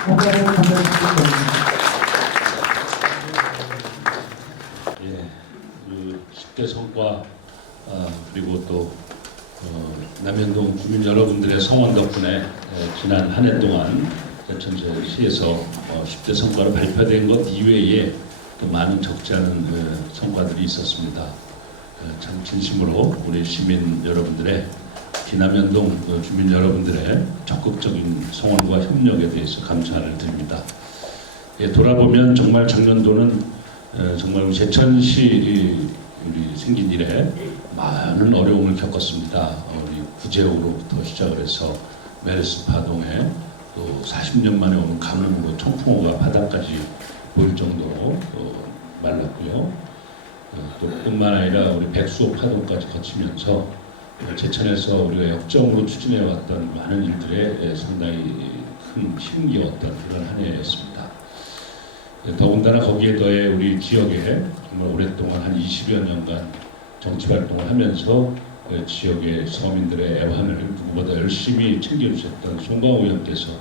한가를 감사드립니다. 예, 그 10대 성과 그리고 또 남현동 주민 여러분들의 성원 덕분에 지난 한 해 동안 제천시에서 10대 성과로 발표된 것 이외에 또 많은 적지 않은 성과들이 있었습니다. 참 진심으로 우리 시민 여러분들의 남현동 주민 여러분들의 적극적인 성원과 협력에 대해서 감사를 드립니다. 예, 돌아보면 정말 작년도는 정말 우리 제천시 우리 생긴 이래 많은 어려움을 겪었습니다. 우리 구제호로부터 시작을 해서 메르스 파동에 또 40년 만에 오는 가뭄으로 청풍호가 바닥까지 보일 정도로 말랐고요. 또 뿐만 아니라 우리 백수호 파동까지 거치면서 제천에서 우리가 역점으로 추진해왔던 많은 일들에 상당히 큰 힘기였던 그런 한 해였습니다. 더군다나 거기에 더해 우리 지역에 정말 오랫동안 한 20여 년간 정치활동을 하면서 지역의 서민들의 애환을 누구보다 열심히 챙겨주셨던 송광호 의원께서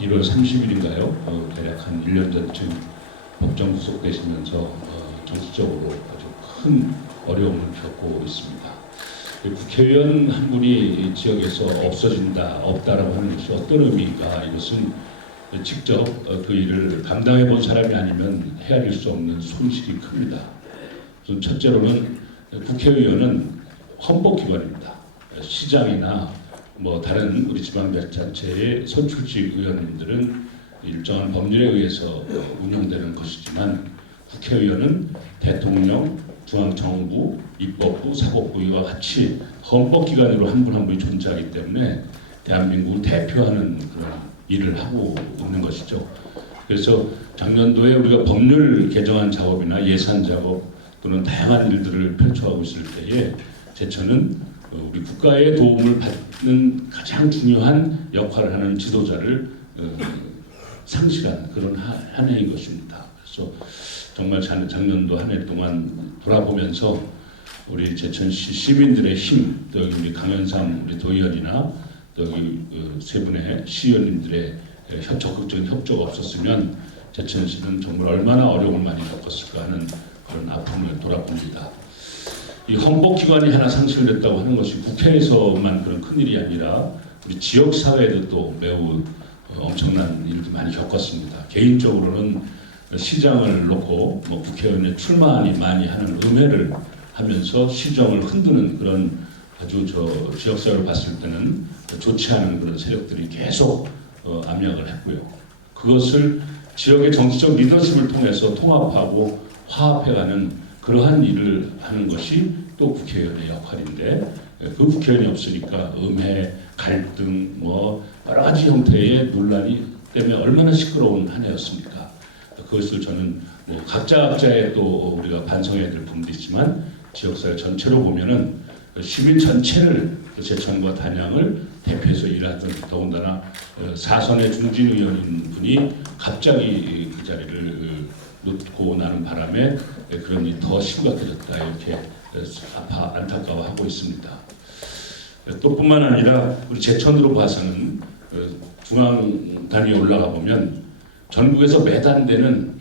1월 30일인가요? 대략 한 1년 전쯤 법정 구속되시면서 정치적으로 아주 큰 어려움을 겪고 있습니다. 국회의원 한 분이 지역에서 없다라고 하는 것이 어떤 의미인가? 이것은 직접 그 일을 감당해 본 사람이 아니면 헤아릴 수 없는 손실이 큽니다. 첫째로는 국회의원은 헌법기관입니다. 시장이나 뭐 다른 우리 지방자치단체의 선출직 의원님들은 일정한 법률에 의해서 운영되는 것이지만 국회의원은 대통령, 중앙정부, 입법부, 사법부와 같이 헌법기관으로 한 분 한 분이 존재하기 때문에 대한민국을 대표하는 그런 일을 하고 있는 것이죠. 그래서 작년도에 우리가 법률 개정안 작업이나 예산 작업 또는 다양한 일들을 펼쳐가고 있을 때에 제천은 우리 국가의 도움을 받는 가장 중요한 역할을 하는 지도자를 상실한 그런 한 해인 것입니다. 그래서 정말 작년도 한 해 동안 돌아보면서 우리 제천시 시민들의 힘, 또 여기 우리 강현삼 우리 도의원이나 또 여기 세 분의 시의원님들의 적극적인 협조가 없었으면 제천시는 정말 얼마나 어려움을 많이 겪었을까 하는 그런 아픔을 돌아봅니다. 이 헌법기관이 하나 상실됐다고 하는 것이 국회에서만 그런 큰일이 아니라 우리 지역사회에도 또 매우 엄청난 일도 많이 겪었습니다. 개인적으로는 시장을 놓고 뭐 국회의원에 출마하니 많이 하는 음해를 하면서 시정을 흔드는 그런 아주 지역사회를 봤을 때는 좋지 않은 그런 세력들이 계속 압력을 했고요. 그것을 지역의 정치적 리더십을 통해서 통합하고 화합해가는 그러한 일을 하는 것이 또 국회의원의 역할인데 그 국회의원이 없으니까 음해, 갈등, 뭐 여러 가지 형태의 논란이 때문에 얼마나 시끄러운 한 해였습니까? 그것을 저는 뭐 각자의 또 우리가 반성해야 될 부분도 있지만 지역사회 전체로 보면은 시민 전체를 제천과 단양을 대표해서 일하던 더군다나 사선의 중진 의원인 분이 갑자기 그 자리를 놓고 나는 바람에 그런 일이 더 심각해졌다 이렇게 안타까워하고 있습니다. 또 뿐만 아니라 우리 제천으로 봐서는 중앙 단위에 올라가 보면 전국에서 매단되는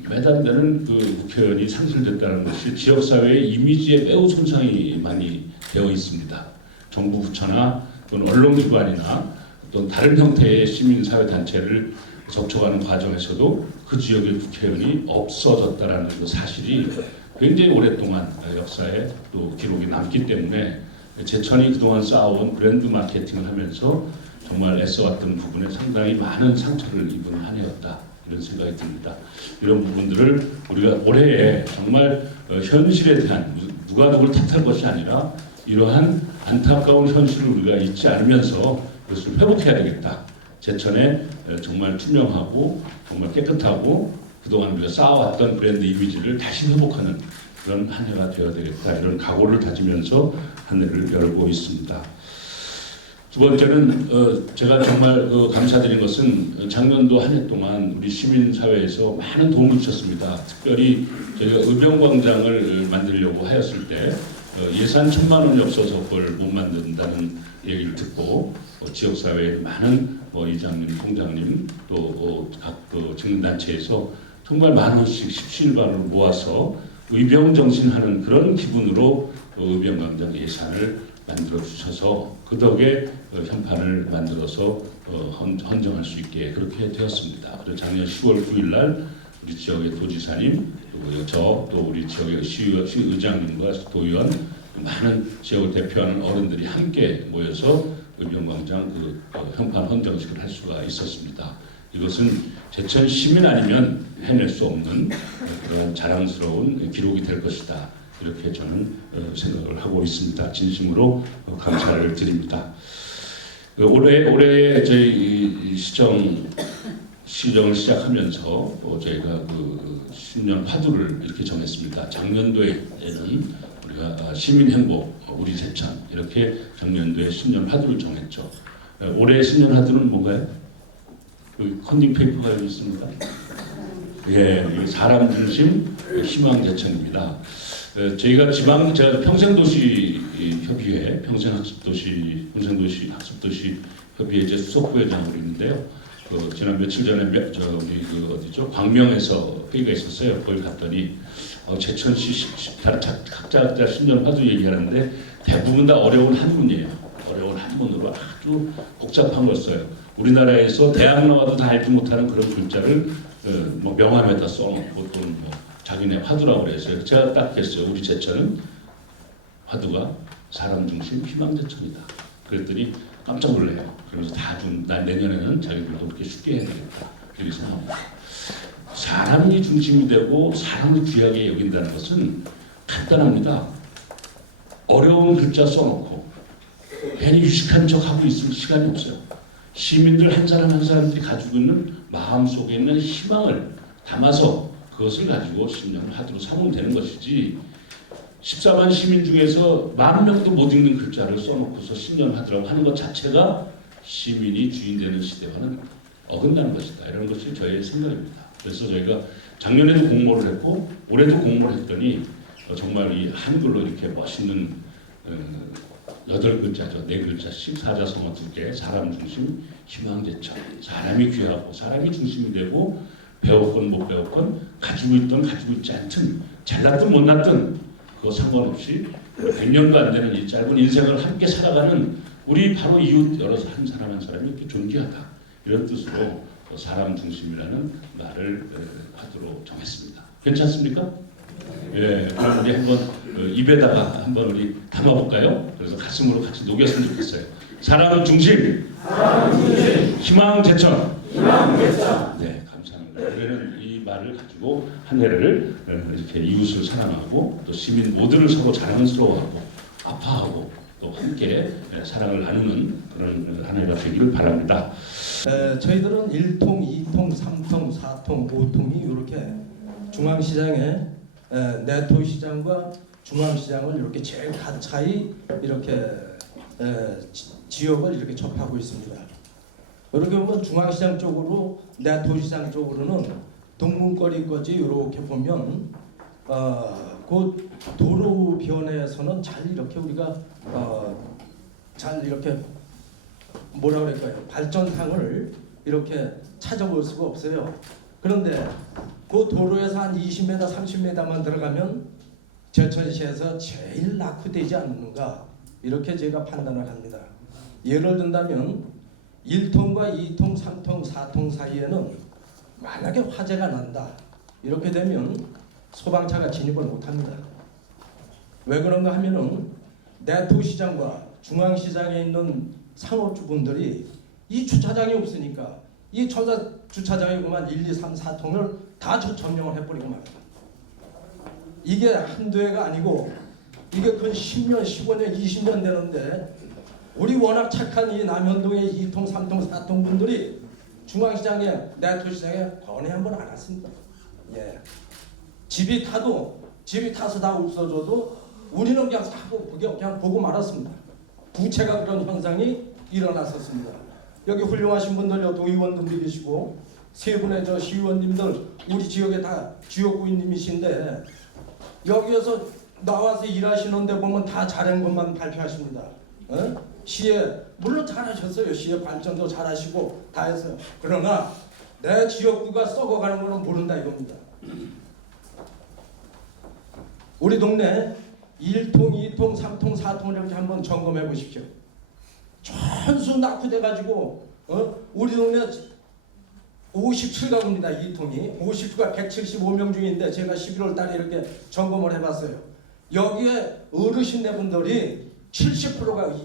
그 국회의원이 상실됐다는 것이 지역사회의 이미지에 매우 손상이 많이 되어 있습니다. 정부 부처나 또는 언론기관이나 또 다른 형태의 시민사회단체를 접촉하는 과정에서도 그 지역의 국회의원이 없어졌다는 그 사실이 굉장히 오랫동안 역사에 또 기록이 남기 때문에 제천이 그동안 쌓아온 브랜드 마케팅을 하면서 정말 애써왔던 부분에 상당히 많은 상처를 입은 한 해였다. 이런 생각이 듭니다. 이런 부분들을 우리가 올해에 정말 현실에 대한 누가 누굴 탓할 것이 아니라 이러한 안타까운 현실을 우리가 잊지 않으면서 그것을 회복해야 되겠다. 제천에 정말 투명하고 정말 깨끗하고 그동안 우리가 쌓아왔던 브랜드 이미지를 다시 회복하는 그런 한 해가 되어야 되겠다. 이런 각오를 다지면서 한 해를 열고 있습니다. 두 번째는 제가 정말 감사드린 것은 작년도 한 해 동안 우리 시민사회에서 많은 도움을 주셨습니다. 특별히 저희가 의병광장을 만들려고 하였을 때 예산 1,000만 원이 없어서 그걸 못 만든다는 얘기를 듣고 지역사회의 많은 이장님, 총장님 또 각 직능단체에서 정말 만 원씩 십시일반으로 모아서 의병정신하는 그런 기분으로 의병광장 예산을 만들어 주셔서 그 덕에 현판을 만들어서 헌정할 수 있게 그렇게 되었습니다. 그리고 작년 10월 9일 날 우리 지역의 도지사님, 그리고 저 또 우리 지역의 시의장님과 도의원 많은 지역을 대표하는 어른들이 함께 모여서 의병광장 현판 헌정식을 할 수가 있었습니다. 이것은 제천 시민 아니면 해낼 수 없는 그런 자랑스러운 기록이 될 것이다. 이렇게 저는 생각을 하고 있습니다. 진심으로 감사를 드립니다. 올해 저희 시정을 시작하면서 저희가 신년 화두를 이렇게 정했습니다. 작년도에는 우리가 시민 행복, 우리 제천 이렇게 작년도에 신년 화두를 정했죠. 올해 신년 화두는 뭔가요? 컨닝 페이퍼가 여기 있습니다. 예, 사람 중심 희망 제천입니다. 저희가 제가 평생도시 협의회, 평생도시 협의회 이제 수석부회장으로 있는데요. 지난 며칠 전에 어디죠? 광명에서 회의가 있었어요. 거기 갔더니 제천시 각자 신년 화두 얘기하는데 대부분 다 어려운 한문이에요. 어려운 한문으로 아주 복잡한 걸 써요. 우리나라에서 대학 나와도 다 알지 못하는 그런 글자를 명함에다 써놓고 또는 자기네 화두라고 그랬어요. 제가 딱 했어요. 우리 제천은 화두가 사람 중심 희망 제천이다. 그랬더니 깜짝 놀래요. 그러면서 내년에는 자기들도 그렇게 쉽게 해야 되겠다. 이렇게 생각합니다. 사람이 중심이 되고 사람을 귀하게 여긴다는 것은 간단합니다. 어려운 글자 써놓고 괜히 유식한 척 하고 있을 시간이 없어요. 시민들 한 사람 한 사람들이 가지고 있는 마음속에 있는 희망을 담아서 그것을 가지고 신년을 화두로 삼으면 되는 것이지 14만 시민 중에서 10,000명도 못 읽는 글자를 써놓고서 신년 화두라고 하는 것 자체가 시민이 주인 되는 시대와는 어긋나는 것이다. 이런 것이 저의 생각입니다. 그래서 저희가 작년에도 공모를 했고 올해도 공모를 했더니 정말 이 한글로 이렇게 멋있는 8글자죠. 4글자씩 사자성어 2개, 사람 중심, 희망 제천. 사람이 귀하고 사람이 중심이 되고 배웠건 못 배웠건 가지고 있던 가지고 있지 않든 잘났든 못났든 그거 상관없이 100년도 안 되는 이 짧은 인생을 함께 살아가는 우리 바로 이웃 여러 한 사람 한 사람이 이렇게 존귀하다. 이런 뜻으로 사람 중심이라는 말을 화두로 정했습니다. 괜찮습니까? 예, 그럼 우리 한번 입에다가 한번 우리 담아볼까요? 그래서 가슴으로 같이 녹였으면 좋겠어요. 사람 중심, 희망 제천. 네, 감사합니다. 우리는 이 말을 가지고 한 해를 이렇게 이웃을 사랑하고 또 시민 모두를 서로 자랑스러워하고 아파하고 또 함께 사랑을 나누는 그런 한 해가 되기를 바랍니다. 저희들은 1통, 2통, 3통, 4통, 5통이 이렇게 중앙시장에 내토시장과 중앙시장을 이렇게 제일 가까이 이렇게 지역을 이렇게 접하고 있습니다. 이렇게 보면 중앙시장 쪽으로 내토시장 쪽으로는 동문거리까지 이렇게 보면 그 도로변에서는 잘 이렇게 우리가 잘 이렇게 뭐라 그럴까요? 발전상을 이렇게 찾아볼 수가 없어요. 그런데 그 도로에서 한 20m, 30m만 들어가면 제천시에서 제일 낙후되지 않는가 이렇게 제가 판단을 합니다. 예를 든다면 1통과 2통, 3통, 4통 사이에는 만약에 화재가 난다 이렇게 되면 소방차가 진입을 못합니다. 왜 그런가 하면은 내토시장과 중앙시장에 있는 상업주분들이 이 주차장이 없으니까 이 천사 주차장이구만 1, 2, 3, 4통을 다 점령을 해버리고 말입니다. 이게 한두 해가 아니고 이게 근 10년, 15년, 20년 되는데 우리 워낙 착한 이 남현동의 2통, 3통, 4통 분들이 중앙시장에 내토시장에 건에 한번 안 왔습니다. 예. 집이 타서 다 없어져도 우리는 그냥 사고 그냥 보고 말았습니다. 부채가 그런 현상이 일어났었습니다. 여기 훌륭하신 분들 도의원분들 계시고 세 분의 저 시의원님들 우리 지역에 다 지역구인님이신데 여기에서 나와서 일하시는데 보면 다 잘한 것만 발표하십니다. 시에 물론 잘하셨어요. 시의 발전도 잘하시고 다 했어요. 그러나 내 지역구가 썩어가는 거는 모른다 이겁니다. 우리 동네 1통, 2통, 3통, 4통 이렇게 한번 점검해 보십시오. 전수 낙후돼가지고 우리 동네 57가구입니다. 2통이 50수가 175명 중인데 제가 11월 달에 이렇게 점검을 해봤어요. 여기에 어르신네분들이 70%가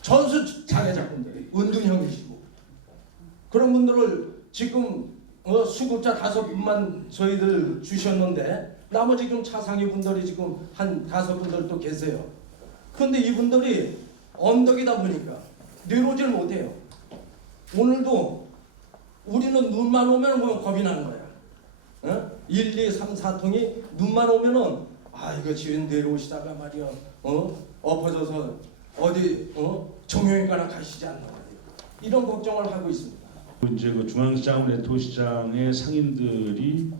전수 장애자분들이 은둔형이시고 그런 분들을 지금 수급자 5분만 저희들 주셨는데 나머지 좀 차상위 분들이 지금 한 5분들 또 계세요. 그런데 이분들이 언덕이다 보니까 내려오질 못해요. 오늘도 우리는 눈만 오면 뭐 겁이 나는 거야. 1, 2, 3, 4통이 눈만 오면은 이거 지금 내려오시다가 말이야 엎어져서 어디 정형외과나 가시지 않나 말이야. 이런 걱정을 하고 있습니다. 이제 그 중앙시장, 도시장의 상인들이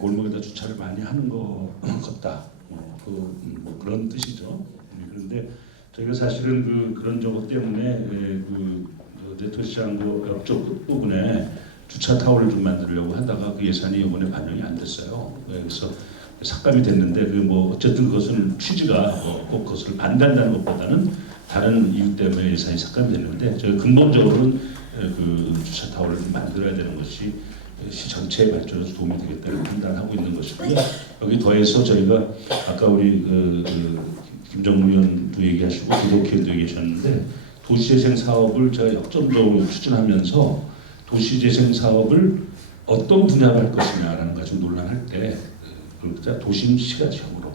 골목에다 주차를 많이 하는 것 같다. 뭐 그런 뜻이죠. 그런데 저희가 사실은 그런 적 때문에 대토시장 옆쪽 부분에 주차 타워를 좀 만들려고 하다가 그 예산이 이번에 반영이 안 됐어요. 그래서 삭감이 됐는데 뭐 어쨌든 그것은 취지가 꼭 그것을 반대한다는 것보다는 다른 이유 때문에 예산이 삭감이 됐는데 저희 근본적으로는 그 주차 타워를 좀 만들어야 되는 것이 시 전체의 발전에서 도움이 되겠다는 판단하고 있는 것이고요. 여기 더해서 저희가 아까 우리 김정무 의원도 얘기하시고 도덕회도 얘기하셨는데 도시재생 사업을 제가 역점적으로 추진하면서 도시재생 사업을 어떤 분야로 할 것이냐라는 거 좀 논란할 때 도심 시가지역으로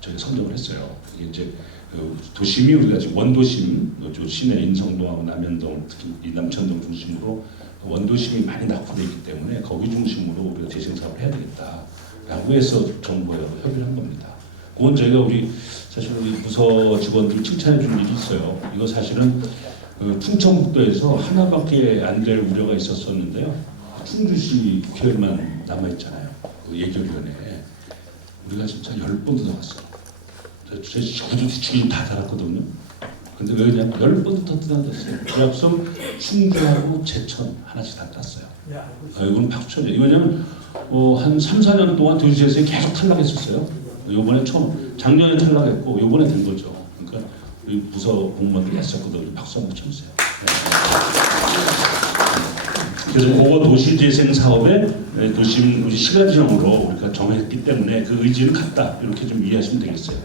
저희가 선정을 했어요. 이게 이제 도심이 우리가 지금 원도심, 시내 인성동하고 남현동, 특히 이 남천동 중심으로 원도심이 많이 낙후되어 있기 때문에 거기 중심으로 우리가 재생 사업을 해야 되겠다라고 해서 정부와 협의를 한 겁니다. 그건 저희가 사실 우리 부서 직원들 칭찬해 줄 일이 있어요. 이거 사실은 충청북도에서 하나밖에 안 될 우려가 있었었는데요. 충주시 국회의원만 남아 있잖아요. 예결위원회에 우리가 진짜 10번도 나갔어요. 제 주인 다 달았거든요. 근데 왜 그냥 10번도 더 뜨단졌어요. 계약서 충주하고 제천 하나씩 다 땄어요. 이건 박수 쳐줘요. 왜냐면 한 3, 4년 동안 도시에서 계속 탈락했었어요. 요번에 처음, 작년에 탈락했고 요번에 된 거죠. 그러니까 우리 부서 공무원들이 했었거든요. 박수 한번 쳐주세요. 그래서 그거 도시재생 사업에 도심 우리 시가지형으로 우리가 정했기 때문에 그 의지는 같다 이렇게 좀 이해하시면 되겠어요.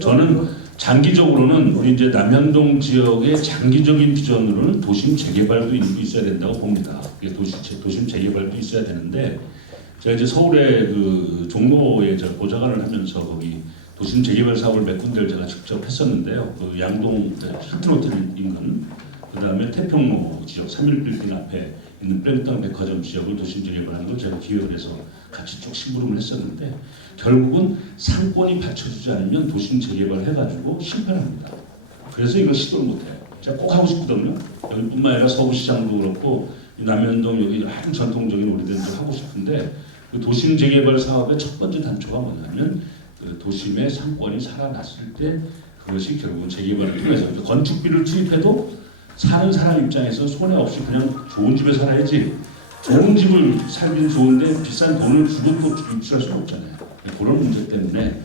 저는 장기적으로는 우리 이제 남현동 지역의 장기적인 비전으로는 도심 재개발도 있어야 된다고 봅니다. 도심 재개발도 있어야 되는데 제가 이제 서울의 종로에 보좌관을 하면서 거기 도심 재개발 사업을 몇 군데를 제가 직접 했었는데요. 양동 힐튼 호텔 인근, 그 다음에 태평로 지역 3.1빌딩 앞에 있는 프랭땅 백화점 지역을 도심 재개발하는 걸 제가 기획을 해서 같이 쭉 심부름을 했었는데 결국은 상권이 받쳐주지 않으면 도심 재개발 해가지고 실패합니다. 그래서 이걸 시도를 못해요. 제가 꼭 하고 싶거든요. 여기뿐만 아니라 서구시장도 그렇고 남현동 여기 아주 전통적인 오래된 걸 하고 싶은데 그 도심 재개발 사업의 첫 번째 단초가 뭐냐면 도심의 상권이 살아났을 때 그것이 결국은 재개발을 통해서 건축비를 투입해도 사는 사람 입장에서 손해 없이 그냥 좋은 집에 살아야지 좋은 집을 살긴 좋은데 비싼 돈을 주고 또 유출할 수는 없잖아요. 그런 문제 때문에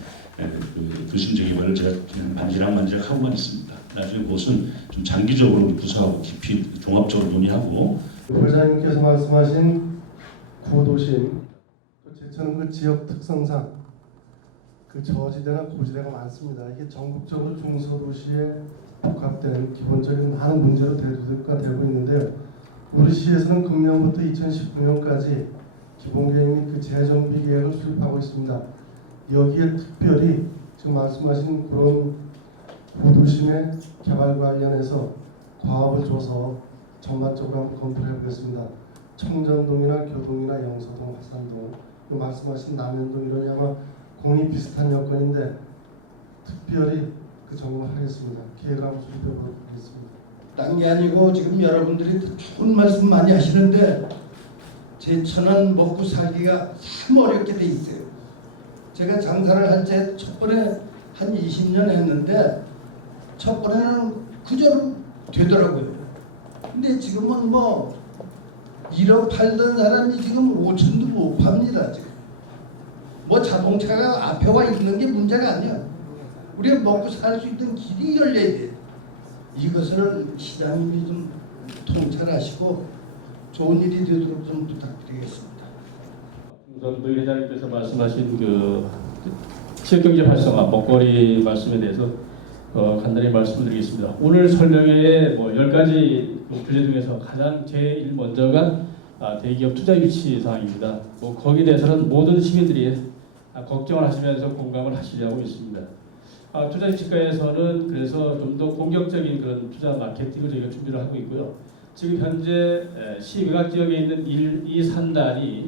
도심 재개발을 제가 그냥 만지락 하고만 있습니다. 나중에 그것은 좀 장기적으로 우리 부서하고 깊이 종합적으로 논의하고. 부회장님께서 말씀하신 구도심, 제천은 그 지역 특성상 그 저지대나 고지대가 많습니다. 이게 전국적으로 중소도시에 복합된 기본적인 많은 문제로 대두가 되고 있는데요. 우리 시에서는 금년부터 2019년까지 기본계획 및 그 재정비 계획을 수립하고 있습니다. 여기에 특별히 지금 말씀하신 그런 구도심의 개발 관련해서 과업을 줘서 전반적으로 한번 검토를 해보겠습니다. 청정동이나 교동이나 영서동, 화산동, 말씀하신 남현동 이런 아마 공이 비슷한 여건인데 특별히 그 점검을 하겠습니다. 계획을 한번 수립해 보겠습니다. 딴 게 아니고 지금 여러분들이 좋은 말씀 많이 하시는데 제천은 먹고 살기가 참 어렵게 돼 있어요. 제가 장사를 할 때 첫 번에 한 20년 했는데 첫 번에는 그대로 되더라고요. 근데 지금은 뭐 1억 팔던 사람이 지금 5천도 못 팝니다. 지금 뭐 자동차가 앞에 와 있는 게 문제가 아니야. 우리가 먹고 살 수 있는 길이 열려야 돼. 이것을 시장님이 좀 통찰하시고 좋은 일이 되도록 좀 부탁드리겠습니다. 우선 노 회장님께서 말씀하신 그 지역경제 활성화 먹거리 말씀에 대해서 간단히 말씀드리겠습니다. 오늘 설명회의 뭐 10가지 주제 중에서 가장 제일 먼저가 대기업 투자 유치 사항입니다. 뭐 거기에 대해서는 모든 시민들이 걱정을 하시면서 공감을 하시려고 있습니다. 투자 유치과에서는 그래서 좀 더 공격적인 그런 투자 마케팅을 저희가 준비를 하고 있고요. 지금 현재 시외곽 지역에 있는 1, 2, 3단이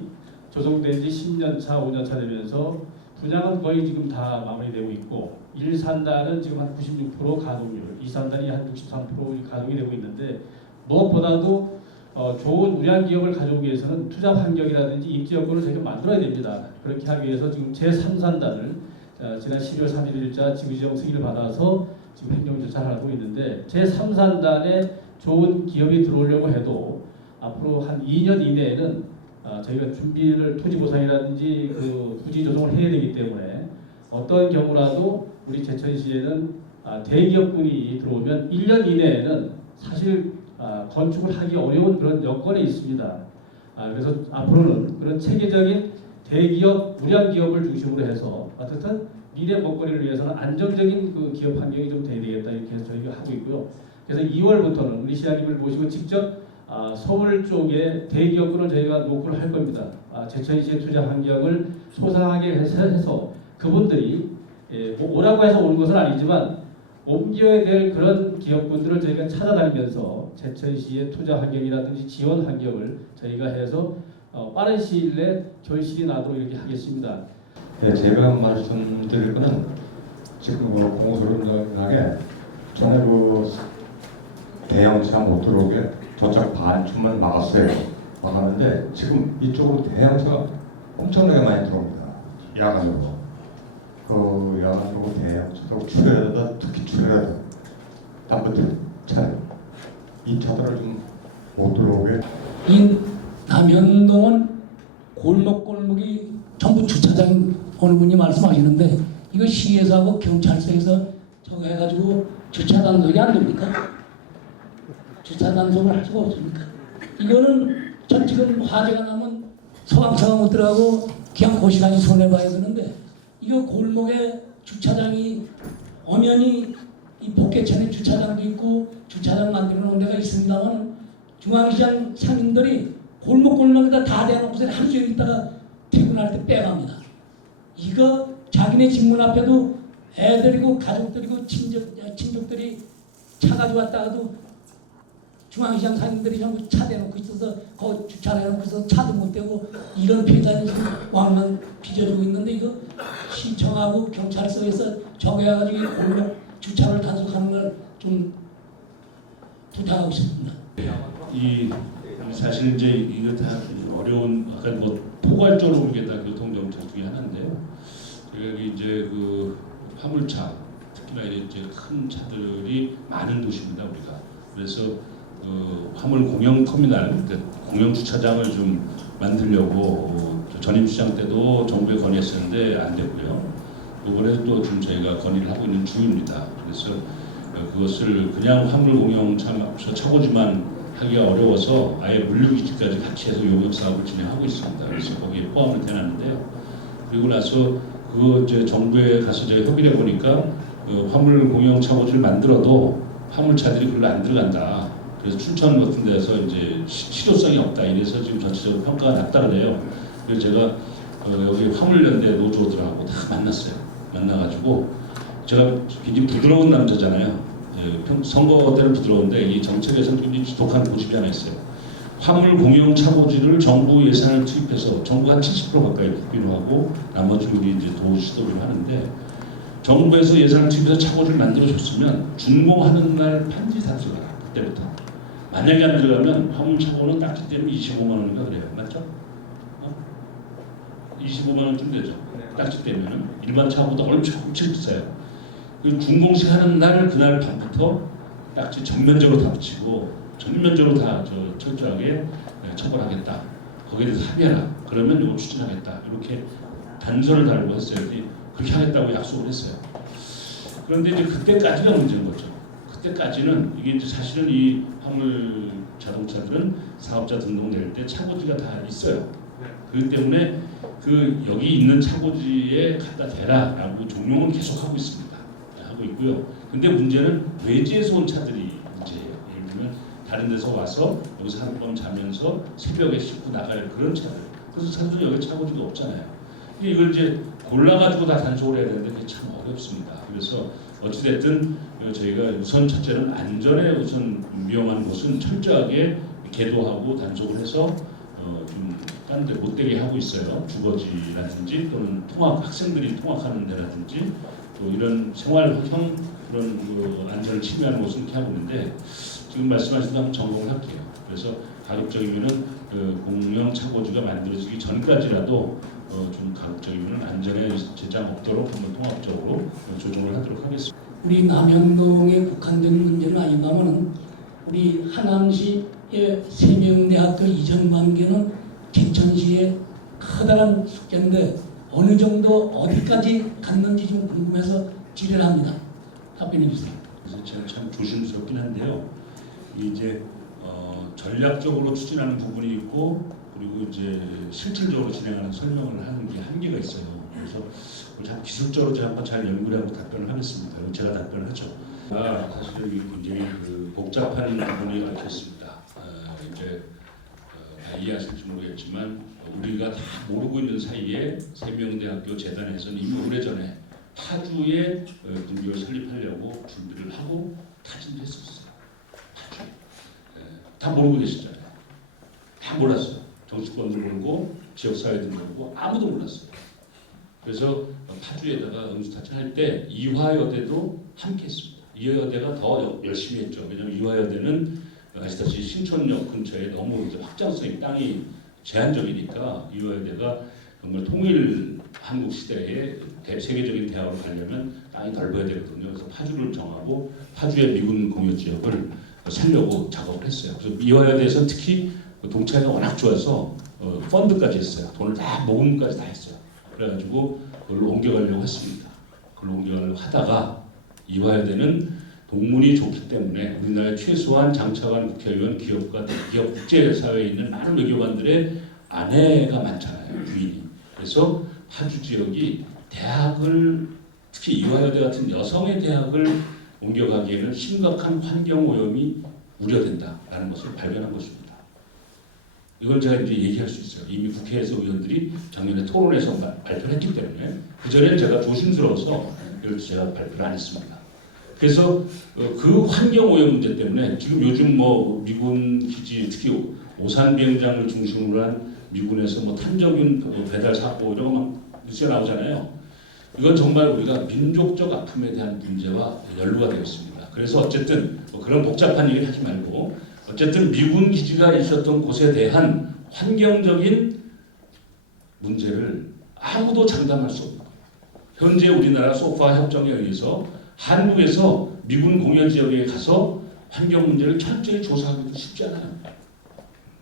조성된 지 10년 차, 5년 차 되면서 분양은 거의 지금 다 마무리되고 있고 1, 3단은 지금 한 96% 가동률, 2, 3단이 한 63% 가동이 되고 있는데 무엇보다도 좋은 우량 기업을 가져오기 위해서는 투자 환경이라든지 입지 여건을 저희가 만들어야 됩니다. 그렇게 하기 위해서 지금 제3, 3단을 지난 12월 31일자 지구지정 승인을 받아서 지금 행정 절차를 하고 있는데 제3, 3단에 좋은 기업이 들어오려고 해도 앞으로 한 2년 이내에는 저희가 준비를 토지 보상이라든지 그 부지 조성을 해야 되기 때문에 어떤 경우라도 우리 제천시에는 대기업군이 들어오면 1년 이내에는 사실 건축을 하기 어려운 그런 여건이 있습니다. 그래서 앞으로는 그런 체계적인 대기업, 우량 기업을 중심으로 해서 어쨌든 미래 먹거리를 위해서는 안정적인 그 기업 환경이 좀 돼야 되겠다 이렇게 해서 저희가 하고 있고요. 그래서 2월부터는 우리 시장님을 모시고 직접 서울 쪽에 대기업군을 저희가 노크를 할 겁니다. 제천시의 투자 환경을 소상하게 해서 그분들이 뭐 오라고 해서 오는 것은 아니지만 옮겨야 될 그런 기업군들을 저희가 찾아다니면서 제천시의 투자 환경이라든지 지원 환경을 저희가 해서 빠른 시일 내에 결실이 나도록 이렇게 하겠습니다. 네, 제가 말씀드릴 거는 지금 공소론하게 전에 그 대형차 못 들어오게 저쪽 반쯤만 막았어요. 막았는데 지금 이쪽으로 대형차가 엄청나게 많이 들어옵니다. 야간으로. 그 야간으로 대형차도 출혈하다 특히 출혈하다 담배들 차량 이 차들을 좀 못 들어오게. 이 남현동은 골목골목이 전부 주차장 어느 분이 말씀하시는데 이거 시에서 하고 경찰서에서 저거 해가지고 주차 단속이 안 됩니까? 주차 단속을 할 수가 없습니까? 이거는 전 지금 화재가 나면 소방차가 못 들어가고 그냥 그 시간이 손해봐야 되는데 이거 골목에 주차장이 엄연히 이 복개천에 주차장도 있고 주차장 만들어 놓은 데가 있습니다만 중앙시장 상인들이 골목골목에다 다 대놓고서 하루 종일 있다가 퇴근할 때 빼갑니다. 이거 자기네 집문 앞에도 애들이고 가족들이고 친족들이 차 가지고 왔다가도 중앙시장 상인들이 전부 차 대놓고 있어서 거기 주차를 해놓고 있어서 차도 못 대고 이런 피해자들이 지금 왕만 빚어주고 있는데 이거 시청하고 경찰서에서 정해가지고 골목 주차를 단속하는 걸 좀 부탁하고 싶습니다. 이 사실 이제 이거 다 어려운 아까 뭐 포괄적으로 보겠다 교통 정책 중에 하나인데요. 여기 이제 그 화물차 특히나 이제 큰 차들이 많은 도시입니다 우리가. 그래서 화물 공영 터미널, 그러니까 공영 주차장을 좀 만들려고 전임 시장 때도 정부에 건의했었는데 안 됐고요. 이번에 또 지금 저희가 건의를 하고 있는 중입니다. 그래서 그것을 그냥 화물 공영 차고지만 하기가 어려워서 아예 물류기지까지 같이 해서 용역 사업을 진행하고 있습니다. 그래서 거기에 포함을 해놨는데요. 그리고 나서 그거 이제 정부에 가서 제가 협의를 해보니까 화물 공영 차고지를 만들어도 화물차들이 별로 안 들어간다. 그래서 춘천 같은 데서 이제 실효성이 없다. 이래서 지금 전체적으로 평가가 낮다 그래요. 그래서 제가 여기 화물연대 노조들하고 다 만났어요. 만나가지고 제가 굉장히 부드러운 남자잖아요. 선거 때는 부드러운데 이 정책에서는 굉장히 독한 고집이 하나 있어요. 화물 공영 차고지를 정부 예산을 투입해서 정부가 70% 가까이 국비로 하고 나머지 우리 이제 도시도를 하는데 정부에서 예산을 투입해서 차고지를 만들어줬으면 준공하는 날 편지 다 들어가요. 그때부터. 만약에 안 들어가면 화물 차고는 딱지 때문에 25만 원인가 그래요. 맞죠? 25만 원쯤 되죠. 딱지 때문에는 일반 차보다 엄청 비싸요. 준공식 하는 날 그날 밤부터 딱지 전면적으로 다 붙이고 전면적으로 다 철저하게 처벌하겠다. 거기에 대해서 합의하라. 그러면 이거 추진하겠다. 이렇게 단서를 달고 했어요. 그렇게 하겠다고 약속을 했어요. 그런데 이제 그때까지가 문제인 거죠. 그때까지는 이게 이제 사실은 이 화물 자동차들은 사업자 등록 낼 때 차고지가 다 있어요. 그렇기 때문에 그 여기 있는 차고지에 갖다 대라라고 종용은 계속 하고 있습니다. 하고 있고요. 근데 문제는 외지에서 온 차들이 문제예요. 예를 들면 다른 데서 와서 여기서 한밤 자면서 새벽에 싣고 나갈 그런 차들. 그래서 차들은 여기 차고지가 없잖아요. 이걸 이제 골라가지고 다 단속을 해야 되는데 그게 참 어렵습니다. 그래서 어찌됐든 저희가 우선 첫째는 안전에 우선 위험한 곳은 철저하게 계도하고 단속을 해서 좀 딴 데 못 되게 하고 있어요. 주거지라든지 또는 학생들이 통학하는 데라든지 또 이런 생활형 그런 안전을 침해하는 곳은 이렇게 하고 있는데 지금 말씀하신 대로 한번 점검을 할게요. 그래서 가급적이면은 공영 차고지가 만들어지기 전까지라도 좀 가급적이면 안전에 제장 없도록 한번 통합적으로 조정을 하도록 하겠습니다. 우리 남현동에 국한된 문제는 아닌가면은 우리 하남시의 세명대학교 이전 관계는 개천시의 커다란 숙제인데 어느 정도 어디까지 갔는지 좀 궁금해서 질의를 합니다. 답변해 주세요. 그래서 제가 참 조심스럽긴 한데요. 이제 전략적으로 추진하는 부분이 있고 그리고 이제 실질적으로 진행하는 설명을 하는 게 한계가 있어요. 그래서 참 기술적으로 제가 한번 잘 연구를 하고 답변을 하겠습니다. 제가 답변을 하죠. 사실 이게 굉장히 복잡한 부분이 얽혔습니다. 이제 이해하실지 모르겠지만 우리가 다 모르고 있는 사이에 세명대학교 재단에서는 이미 오래전에 파주에 분교를 설립하려고 준비를 하고 타진도 했었어요. 파주에. 다 모르고 계시잖아요. 다 몰랐어요. 정치권도 모르고 지역사회도 모르고 아무도 몰랐어요. 그래서 파주에다가 응시타진할 때 이화여대도 함께 했습니다. 이화여대가 더 열심히 했죠. 왜냐하면 이화여대는 아시다시피 신촌역 근처에 너무 이제 확장성이 땅이 제한적이니까 이화여대가 정말 통일 한국 시대에 세계적인 대학으로 가려면 땅이 넓어야 되거든요. 그래서 파주를 정하고 파주의 미군 공여 지역을 살려고 작업을 했어요. 그래서 이화여대에서 특히 동창회가 워낙 좋아서 펀드까지 했어요. 돈을 다 모금까지 다 했어요. 그래가지고 그걸로 옮겨가려고 했습니다. 그걸로 옮겨가려고 하다가 이화여대는 동문이 좋기 때문에 우리나라의 최소한 장차관 국회의원 기업 국제사회에 있는 많은 외교관들의 아내가 많잖아요. 부인이. 그래서 파주 지역이 대학을 특히 이화여대 같은 여성의 대학을 옮겨가기에는 심각한 환경 오염이 우려된다라는 것을 발견한 것입니다. 이걸 제가 이제 얘기할 수 있어요. 이미 국회에서 의원들이 작년에 토론에서 발표를 했기 때문에 그전에는 제가 조심스러워서 이걸 제가 발표를 안 했습니다. 그래서 그 환경 오염 문제 때문에 지금 요즘 뭐 미군 기지 특히 오산 비행장을 중심으로 한 미군에서 뭐 탄저균 배달 사고 이런 거 막 뉴스에 나오잖아요. 이건 정말 우리가 민족적 아픔에 대한 문제와 연루가 되어 있습니다. 그래서 어쨌든 뭐 그런 복잡한 얘기를 하지 말고 어쨌든 미군 기지가 있었던 곳에 대한 환경적인 문제를 아무도 장담할 수 없는 거예요. 현재 우리나라 소파 협정에 의해서 한국에서 미군 공여 지역에 가서 환경 문제를 철저히 조사하기도 쉽지 않아요.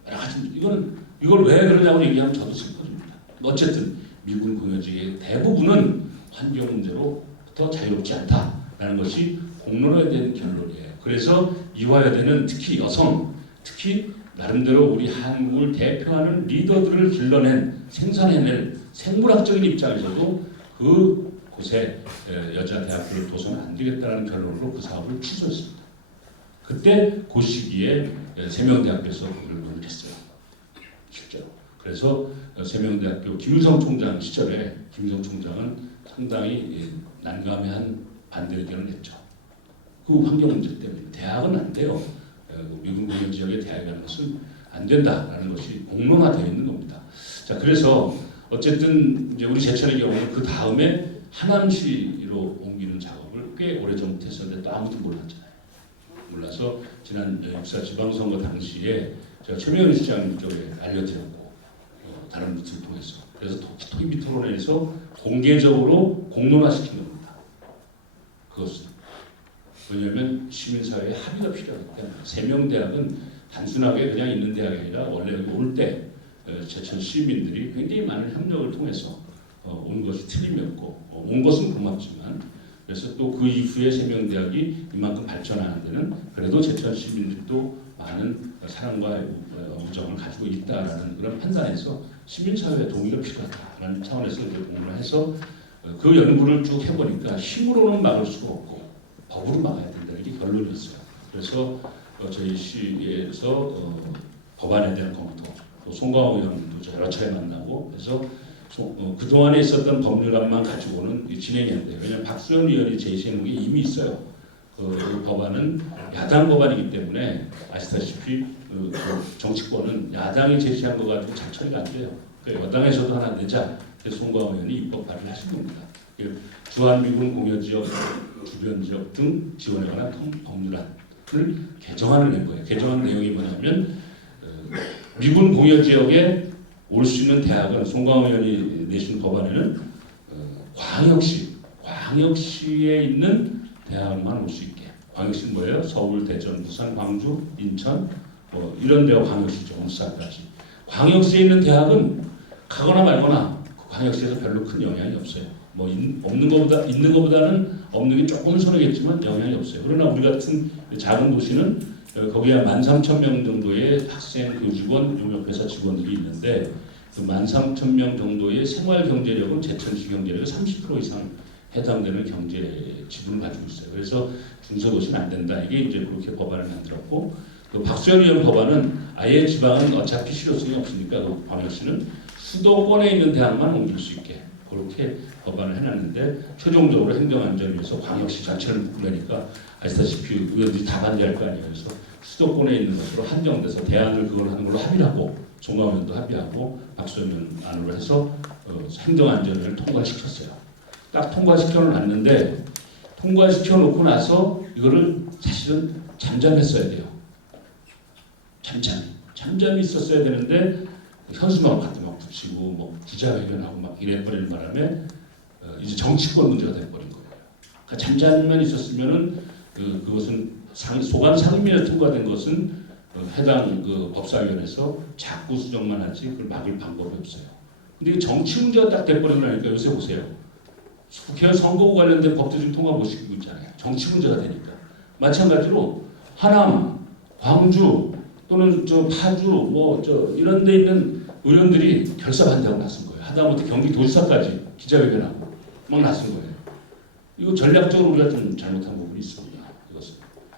여러 가지 이걸 왜 그러냐고 얘기하면 저도 슬퍼집니다. 어쨌든 미군 공여 지역의 대부분은 환경 문제로부터 자유롭지 않다라는 것이 공론화에 대한 결론이에요. 그래서 이화여대는 특히 여성, 특히 나름대로 우리 한국을 대표하는 리더들을 길러낸 생산해낼 생물학적인 입장에서도 그곳에 여자 대학교를 둬서는 안 되겠다는 결론으로 그 사업을 취소했습니다. 그때 그 시기에 세명대학교에서 그걸 논의했어요. 실제로. 그래서 세명대학교 김유성 총장 시절에 김유성 총장은 상당히 난감해한 반대 의견을 냈죠. 그 환경 문제 때문에 대학은 안 돼요. 미군 공여 지역에 대학이 가는 것은 안 된다라는 것이 공론화되어 있는 겁니다. 자, 그래서 어쨌든 이제 우리 제천의 경우는 그 다음에 하남시로 옮기는 작업을 꽤 오래전부터 했었는데 또 아무도 몰랐잖아요. 몰라서 지난 6.4 지방선거 당시에 제가 최명희 시장 쪽에 알려드렸고 다른 루트를 통해서 그래서 토끼 토론회에서 공개적으로 공론화시킨 겁니다. 그것은 왜냐하면 시민사회의 합의가 필요하기 때문에 세명대학은 단순하게 그냥 있는 대학이 아니라 원래 여기 올 때 제천 시민들이 굉장히 많은 협력을 통해서 온 것이 틀림이었고 온 것은 고맙지만 그래서 또 그 이후에 세명대학이 이만큼 발전하는 데는 그래도 제천 시민들도 많은 사랑과 우정을 가지고 있다라는 그런 판단에서 시민사회의 동의가 필요하다라는 차원에서 이제 공부를 해서 그 연구를 쭉 해보니까 힘으로는 막을 수가 없고 법으로 막아야 된다는 게 결론이었어요. 그래서 저희 시에서 법안에 대한 검토, 또 송강호 의원도 여러 차례 만나고 그래서 그동안에 있었던 법률안만 가지고는 진행이 안 돼요. 왜냐하면 박수현 의원이 제시한 게 이미 있어요. 그 법안은 야당 법안이기 때문에 아시다시피 정치권은 야당이 제시한 거 가지고 잘 처리가 안 돼요. 그러니까 여당에서도 하나 내자. 그래서 송강호 의원이 입법 발의를 하신 겁니다. 주한미군 공여지역, 주변지역 등 지원에 관한 법률안을 개정안을 낸 거예요. 개정안 내용이 뭐냐면 미군 공여지역에 올 수 있는 대학은 송강호 의원이 내신 법안에는 광역시에 있는 대학만 올 수 있게. 광역시는 뭐예요? 서울, 대전, 부산, 광주, 인천 이런 데가 광역시죠. 울산까지. 광역시에 있는 대학은 가거나 말거나 그 광역시에서 별로 큰 영향이 없어요. 뭐 있는 것보다는 없는 게 조금 선하겠지만 영향이 없어요. 그러나 우리 같은 작은 도시는 거기에 13,000명 정도의 학생, 교직원, 용역회사 직원들이 있는데 그 13,000명 정도의 생활 경제력은 제천시 경제력의 30% 이상 해당되는 경제 지분을 가지고 있어요. 그래서 중소도시는 안 된다. 이게 이제 그렇게 법안을 만들었고 그 박수현 의원 법안은 아예 지방은 어차피 실효성이 없으니까 그 광역시는 수도권에 있는 대학만 옮길 수 있게 그렇게 법안을 해놨는데 최종적으로 행정안전위에서 광역시 자체를 묶으려니까 아시다시피 의원들이 다 반대할 거 아니에요. 그래서 수도권에 있는 것으로 한정돼서 대안을 그걸 하는 걸로 합의를 하고 송강호 의원도 합의하고 박수현 의원 안으로 해서 행정안전위를 통과시켰어요. 딱 통과시켜 놨는데 통과시켜 놓고 나서 이거를 사실은 잠잠했어야 돼요. 잠잠이 있었어야 되는데 현수막을 갖다 막 붙이고 뭐 기자회견하고 막 이래버리는 바람에 이제 정치권 문제가 돼버린 거예요. 그러니까 잠잠만 있었으면은 그것은 소관 상임위에 통과된 것은 해당 그 법사위원회에서 자꾸 수정만 하지 그걸 막을 방법이 없어요. 근데 정치 문제가 딱 돼버리니까 요새 보세요. 국회 선거 관련된 법도 지금 통과 못 시키고 있잖아요. 정치 문제가 되니까. 마찬가지로 하남, 광주 또는 파주 이런 데 있는 의원들이 결사 반대하고 나선 거예요. 하다못해 경기도지사까지 기자회견하고 막 나선 거예요. 이거 전략적으로 우리가 좀 잘못한 부분이 있습니다. 이것은.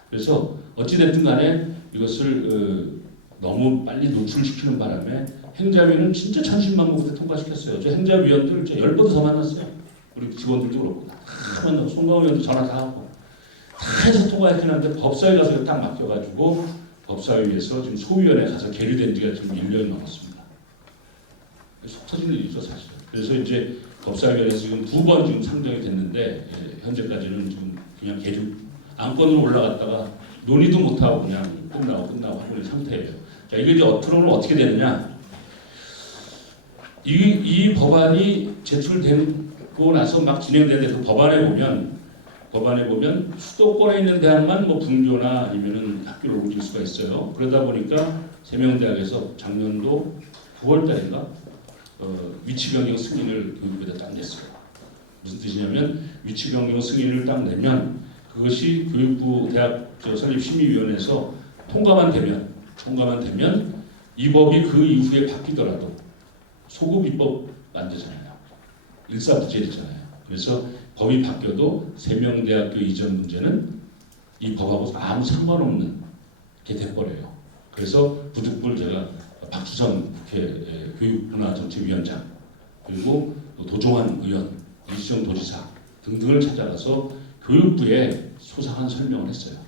그래서 어찌됐든 간에 이것을 너무 빨리 노출시키는 바람에 행자위는 진짜 천신만고부터 통과시켰어요. 저 행자위원들 10번 더 만났어요. 우리 직원들도 그렇고 다 만나고 송강호 의원도 전화 다 하고 다 해서 통과했긴 한데 법사위 가서 딱 맡겨가지고 법사위에서 지금 소위원회 가서 계류된 지가 지금 1년이 넘었습니다. 속 터지는 일이죠 사실은. 그래서 이제 법사위원회에서 지금 2번 지금 상정이 됐는데 현재까지는 지금 그냥 계류 안건으로 올라갔다가 논의도 못하고 그냥 끝나고 하고 있는 상태예요. 자, 이게 이제 앞으로는 어떻게 되느냐? 이 법안이 제출되고 나서 막 진행되는데 그 법안에 보면 수도권에 있는 대학만 뭐 분교나 아니면은 학교를 옮길 수가 있어요. 그러다 보니까 세명대학에서 작년도 9월달인가 위치 변경 승인을 교육부에다 딱 냈어요. 무슨 뜻이냐면 위치 변경 승인을 딱 내면 그것이 교육부 대학 설립심의위원회에서 통과만 되면 이 법이 그 이후에 바뀌더라도 소급 입법 안 되잖아요. 일사부재잖아요. 그래서 법이 바뀌어도 세명대학교 이전 문제는 이 법하고 아무 상관없는 게 돼버려요. 그래서 부득불 제가 박수선 국회 교육문화정책위원장 그리고 도종환 의원, 이수정 도지사 등등을 찾아가서 교육부에 소상한 설명을 했어요.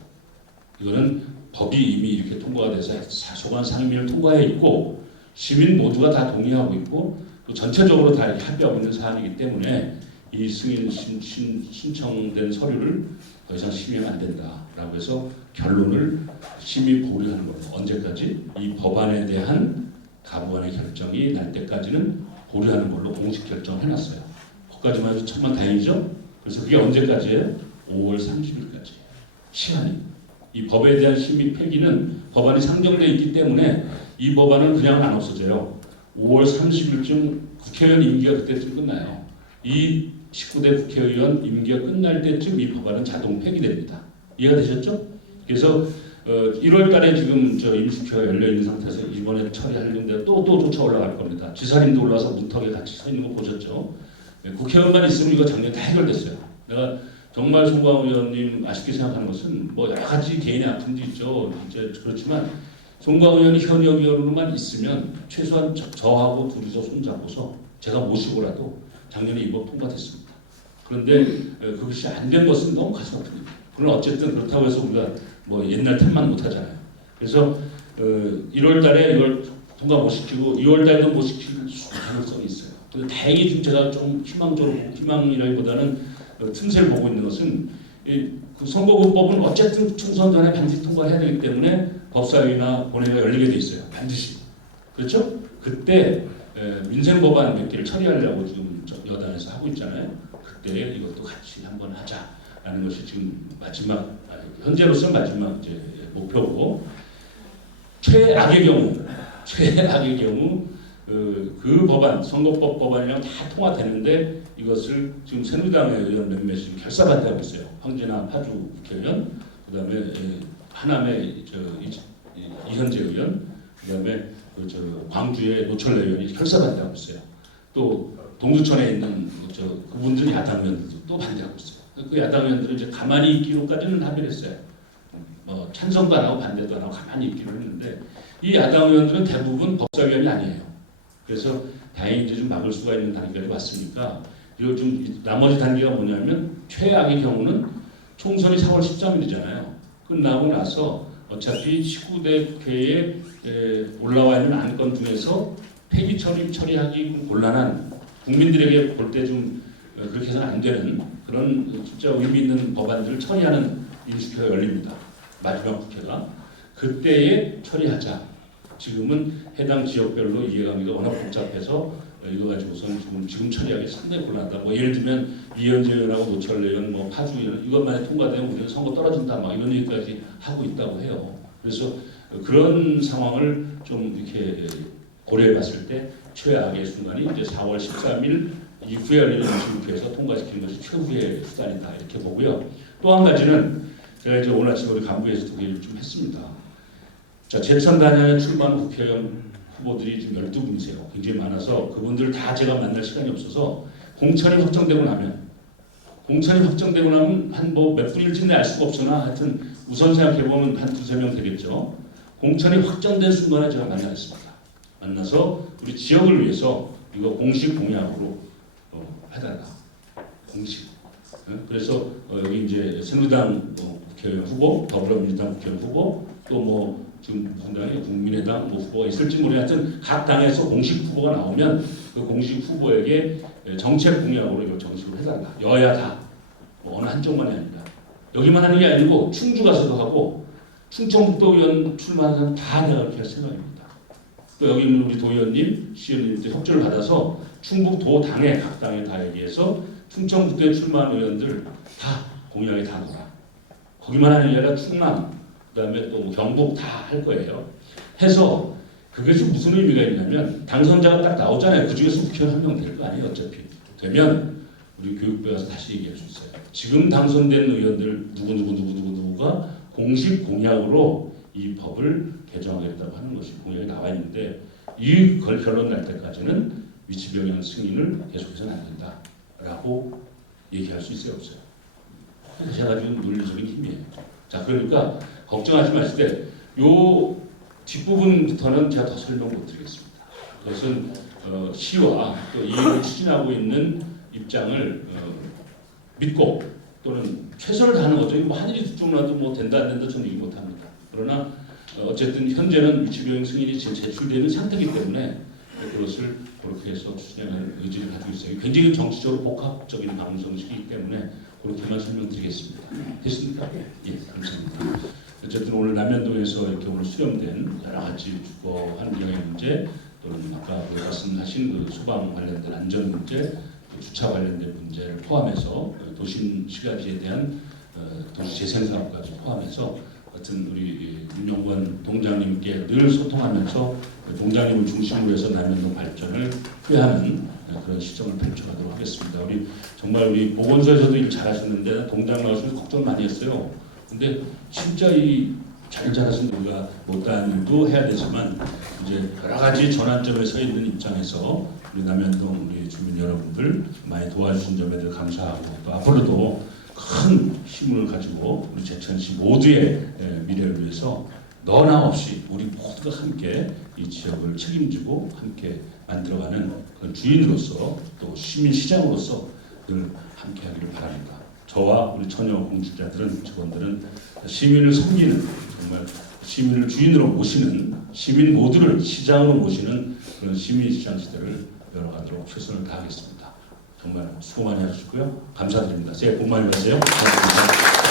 이거는 법이 이미 이렇게 통과가 돼서 소관 상임위를 통과해 있고 시민 모두가 다 동의하고 있고 또 전체적으로 다 합의하고 있는 사안이기 때문에 이 승인 신청된 서류를 더 이상 심의하면 안 된다라고 해서 결론을 심의 보류하는 걸로 언제까지 이 법안에 대한 가부원의 결정이 날 때까지는 보류하는 걸로 공식 결정을 해놨어요. 거기까지만 해도 천만 다행이죠. 그래서 그게 언제까지예요? 5월 30일까지. 시간이 이 법에 대한 심의 폐기는 법안이 상정되어 있기 때문에 이 법안은 그냥 안 없어져요. 5월 30일쯤 국회의원 임기가 그때쯤 끝나요. 이 19대 국회의원 임기가 끝날 때쯤 이 법안은 자동 폐기됩니다. 이해가 되셨죠? 그래서 1월 달에 지금 저 임시국회가 열려 있는 상태에서 이번에 처리하려는데 또 쫓아 올라갈 겁니다. 지사님도 올라와서 문턱에 같이 서 있는 거 보셨죠? 국회의원만 있으면 이거 작년에 다 해결됐어요. 내가 정말 송광호 의원님 아쉽게 생각하는 것은 뭐 여러 가지 개인의 아픔도 있죠. 이제 그렇지만 송광호 의원이 현역 의원으로만 있으면 최소한 저하고 둘이서 손잡고서 제가 모시고라도 작년에 이 법 통과됐습니다. 그런데 그것이 안 된 것은 너무 가슴 아픕니다. 그러나 어쨌든 그렇다고 해서 우리가 뭐 옛날 탓만 못 하잖아요. 그래서 1월 달에 이걸 통과 못 시키고 2월 달에도 못 시킬 가능성이 있어요. 근데 다행히 지금 제가 좀 희망이라기보다는 틈새를 보고 있는 것은 그 선거구법은 어쨌든 총선 전에 반드시 통과해야 되기 때문에 법사위나 본회의가 열리게 돼 있어요. 반드시. 그렇죠? 그때 민생 법안 몇 개를 처리하려고 지금 여당에서 하고 있잖아요. 그때 이것도 같이 한번 하자라는 것이 지금 마지막 현재로서 마지막 이제 목표고 최악의 경우 그 법안 선거법 법안이랑 다 통과되는데 이것을 지금 새누리당의 의원 몇몇이 결사반대하고 있어요. 황진아 파주 국회의원, 그다음에 하남의 이현재 의원, 그다음에 광주의 노철래 의원이 결사반대하고 있어요. 또 동두천에 있는 그분들 야당 의원들도 또 반대하고 있어요. 그 야당 의원들은 이제 가만히 있기로까지는 합의를 했어요. 찬성도 안 하고 반대도 안 하고 가만히 있기로 했는데 이 야당 의원들은 대부분 법사위원이 아니에요. 그래서 다행히 이제 좀 막을 수가 있는 단계까지 왔으니까 이거 좀 나머지 단계가 뭐냐면 최악의 경우는 총선이 4월 13일이잖아요. 끝나고 나서 어차피 19대 국회에 올라와 있는 안건 중에서 폐기 처리하기 곤란한 국민들에게 볼 때 좀 그렇게 해서는 안 되는 그런 진짜 의미 있는 법안들을 처리하는 임시국회가 열립니다. 마지막 국회가. 그때에 처리하자. 지금은 해당 지역별로 이해관계가 워낙 복잡해서 이거 가지고서는 지금 처리하기 상당히 곤란하다. 뭐 예를 들면 이현재 의원하고 노철래 의원, 뭐 파주 의원 이것만에 통과되면 우리는 선거 떨어진다 막 이런 얘기까지 하고 있다고 해요. 그래서 그런 상황을 좀 이렇게 고려해봤을 때 최악의 순간이 이제 4월 13일 이후에 열리는 임시국회에서 통과시키는 것이 최후의 수단이다 이렇게 보고요. 또 한 가지는 제가 이제 오늘 아침에 우리 간부에서도 얘기를 좀 했습니다. 자, 제천단위에 출마한 국회의원 후보들이 지금 12분이세요. 굉장히 많아서 그분들 다 제가 만날 시간이 없어서 공천이 확정되고 나면 한 뭐 몇 분일지는 알 수가 없으나 하여튼 우선 생각해보면 한 두세 명 되겠죠. 공천이 확정된 순간에 제가 만나겠습니다. 만나서 우리 지역을 위해서 이거 공식 공약으로 해달라. 공식. 그래서 여기 이제 새누리당 국회의원 후보, 더불어민주당 국회의원 후보, 또 뭐 지금 상당히 국민의당 후보가 있을지 모르겠지만 각 당에서 공식 후보가 나오면 그 공식 후보에게 정책 공약으로 이걸 정식으로 해달라. 여야 다. 뭐 어느 한쪽만이 아니라. 여기만 하는 게 아니고 충주 가서도 하고 충청북도 의원 출마하는 사람 다 내가 그렇게 할 생각입니다. 또 여기 있는 우리 도의원님, 시의원님들 협조를 받아서 충북도 당에 각 당에 다 얘기해서 충청북도에 출마한 의원들 다 공약에 다 넣어라. 거기만 하는 게 아니라 충남, 그다음에 또 경북 다 할 거예요. 해서 그것이 무슨 의미가 있냐면 당선자가 딱 나오잖아요. 그 중에서 국회의원 한 명 될 거 아니에요. 어차피 되면 우리 교육부에 가서 다시 얘기할 수 있어요. 지금 당선된 의원들 누구가 공식 공약으로 이 법을 개정하겠다고 하는 것이 공약에 나와 있는데 이 결론 날 때까지는 위치변경 승인을 계속해서는 안 된다라고 얘기할 수 있어요, 없어요? 제가 가지고 논리적인 힘이에요. 자, 그러니까 걱정하지 마실 때 요 뒷부분부터는 제가 더 설명 못 드리겠습니다. 그것은 시와 또 이를 추진하고 있는 입장을 믿고 또는 최선을 다하는 거죠. 뭐 하늘이 두쪽나도 뭐 된다 안 된다 저는 얘기 못 합니다. 그러나 어쨌든 현재는 위치변경 승인이 제출되는 상태이기 때문에 그것을 그렇게 해서 추진하는 의지를 가지고 있어요. 굉장히 정치적으로 복합적인 방송식이기 때문에 그렇게만 설명드리겠습니다. 됐습니까? 예, 감사합니다. 어쨌든 오늘 남현동에서 이렇게 오늘 수렴된 여러 가지 주거 환경의 문제 또는 아까 말씀하신 그 소방 관련된 안전 문제, 주차 관련된 문제를 포함해서 도심 시가지에 대한 도시재생사업까지 포함해서 하여튼 우리 윤영관 동장님께 늘 소통하면서 동장님을 중심으로 해서 남현동 발전을 꾀하는 그런 시정을 펼쳐가도록 하겠습니다. 우리 정말 우리 보건소에서도 일 잘하셨는데 동장 나오셔서 걱정 많이 했어요. 근데 진짜 이 잘 자라신 우리가 못다한 일도 해야 되지만 이제 여러 가지 전환점에 서 있는 입장에서 우리 남현동 우리 주민 여러분들 많이 도와주신 점에 대해 감사하고 또 앞으로도 큰 힘을 가지고 우리 제천시 모두의 미래를 위해서 너나 없이 우리 모두가 함께 이 지역을 책임지고 함께 만들어가는 그런 주인으로서 또 시민시장으로서 늘 함께하기를 바랍니다. 저와 우리 처녀 공직자들은 직원들은 시민을 섬기는 정말 시민을 주인으로 모시는 시민 모두를 시장으로 모시는 그런 시민시장 시대를 열어가도록 최선을 다하겠습니다. 정말 수고 많이 하셨고요. 감사드립니다. 새해 복 많이 받으세요. 감사합니다.